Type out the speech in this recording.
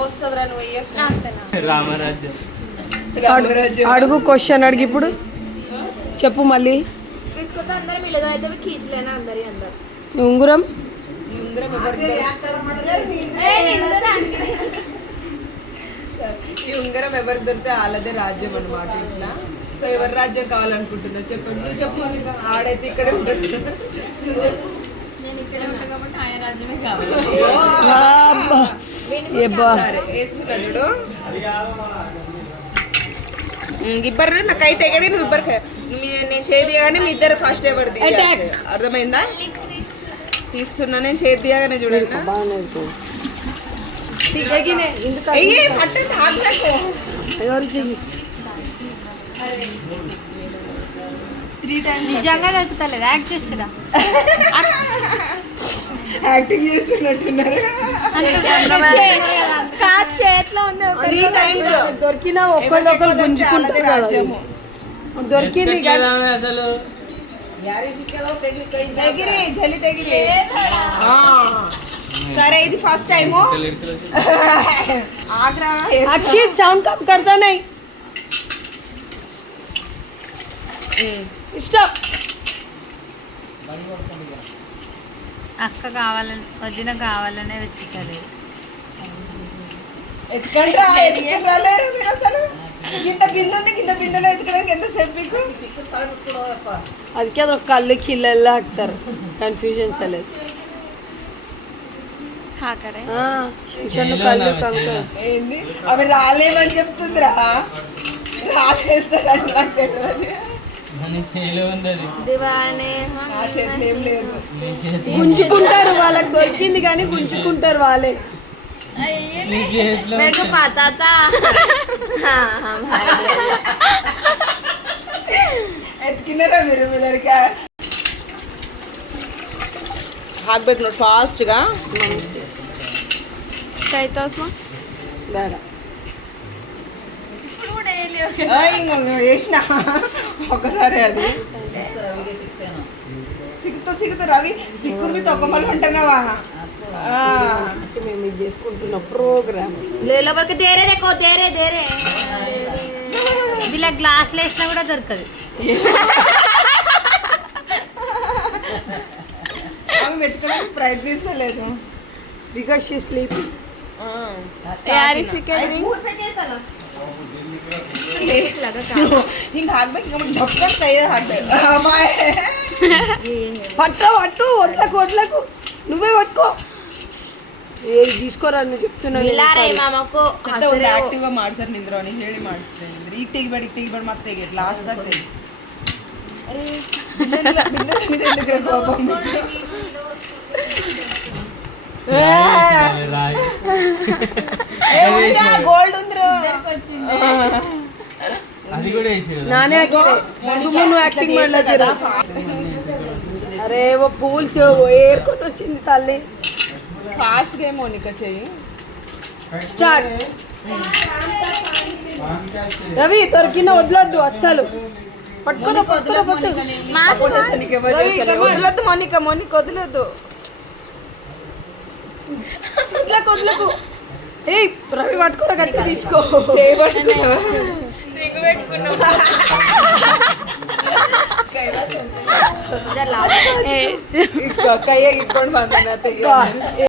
వస్తుందిరా నువ్వు. రామరాజ్యం. అడుగు క్వశ్చన్ అడిగి ఇప్పుడు. చెప్పు మళ్ళీ. తీసుకొస్తే అందరం ఇలాగ అయితే కీచులేనా అందరి అందరు? ఉంగురం. ఈ ఉంగరం ఎవరు దొరికితే వాళ్ళదే రాజ్యం అన్నమాట ఇట్లా. సో ఎవరి రాజ్యం కావాలనుకుంటున్నా చెప్పండి నువ్వు. ఆడైతే ఇక్కడే ఉంటాడు. నువ్వు చెప్పు. నేను ఇక్కడ ఉంటాను కాబట్టి ఆయన రాజ్యమే కావాలి. చూడు ఇబ్బరు నాకైతే ఎగడి నువ్వు ఇబ్బరు నేను చేతి కానీ మీ ఇద్దరు ఫస్ట్ ఎవరు తీయాలి. అర్థమైందా? తీస్తున్నా నేను చేతి తీయగానే చూడండి. నిజంగా నచ్చుతలేదు యాక్ట్ చేస్తురా యాక్టింగ్ చేస్తున్నట్టున్నారు. కాదు చేతిలో ఉంది త్రీ టైమ్స్ దొరికినా ఒక్కళ్ళొక్కరు గుంజుకుంటారు కదా అది. దొరికింది కదా. ఎక్కేదామే అసలు తెగిరి జల్లి తెగిరి ఆ. సరే ఇది first time Agra Akshit sound come करता नहीं స్టాప్ అక్క కావాలని వదిన కావాలనే వెతుకుతుంది ఎత్తుకండి రా ఎత్తుకుని రాలేరు మీరు అసలు ఇంత బిందు ఉంది కింద బిందులో ఎత్తుకోవడానికి ఎంత సేపు మీకు ಅದಕ್ಕೆ ಅದ್ರ ಕಲ್ಲಕ್ಕೆ ಇಲ್ಲೆಲ್ಲ ಹಾಕ್ತಾರೆ ಕನ್ಫ್ಯೂಷನ್ ಸಲ హాకరే చిన్న కళ్ళు కంక ఏంది అవి రాలేమని చెప్తుందిరా రాలేస్తారంట నాకు తెలియదు గుంజుకుంటారు వాళ్ళకి దొరికింది కానీ గుంజుకుంటారు వాళ్ళే. मेरे को पता था हाँ हम ఎత్తుకున్నారా మీరు? మీ దగ్గర ಹಾಕ್ಬೇಕು ನೋಡಿ ಫಾಸ್ಟ್ಗ ಕೈ వేసిన ఒక్కసారి అది సిగ్గుతో సిగ్గుతో రవి సిగ్గురు మీద ఒక్కమలు ఉంటున్నావా మేము ఇది చేసుకుంటున్న ప్రోగ్రామ్ లేలో వరకు దేరే దేకో దేరే దేరే. ఇలా గ్లాసులు వేసినా కూడా దొరకదు. ఆమె వెతకడానికి ప్రయత్నిస్తలేదు. బికాస్ షీ స్లీపింగ్ ಯಾರು ಸಿಕ್ಕಿದ್ರಿ ಹಿಂಗ ಹಾಕ್ಬೇಕು ಡಬ್ಬ ಕೈಯಲ್ಲಿ ಹಾಕ್ಬೇಕು పట్టు పట్టు వదలకు వదలకు నువ్వే పట్టుకో ఏ తీసుకోరా నువ్వు చెప్తున్నావు ಮಾಮಕ್ಕೂ ಮತ್ತೆ ಒಂದು ಆಕ್ಟಿವ್ ಆಗಿ ಮಾಡ್ಸರ್ ನಿಂದ್ರು ಅವ್ನಿಗೆ ಹೇಳಿ ಮಾಡಿಸ್ತೇನೆ ನಿಂದ್ರು ಈಗ ತೆಗಿಬೇಡ ಈಗ ತೆಗಿಬೇಡ ಮತ್ತೆ ತೆಗಿ ಲಾಸ್ಟ್ ಆಗಿ ತೆಗಿ ಏ ಗೋಲ್ಡ್ ಅಂದ್ರು అది కూడా వేసిరు ನಾನೇ ಹಾಕಿದೆ ಸುಮ್ಮನೆ నువ్వు యాక్టింగ్ ಮಾಡ್ಲತ್ತೀರ అరే ఓ పూల్స్ ఏర్కొని వచ్చింది తల్లి ఫాస్ట్ గేమ్ మోనిక చెయ్యి స్టార్ట్ రవి దొరికిన వదలొద్దు అస్సలు పట్టుకున్న పట్టుకున్న పట్టు కొట్టేసానికి ఎవరు చేస్తారు? వదలొద్దు మోనిక మోనిక వదలొద్దు వదలకు వదలకు ఏ రవి పట్టుకోరా గట్టి తీసుకో. చేయబట్టుకున్నా కయ్య ఇప్పుడు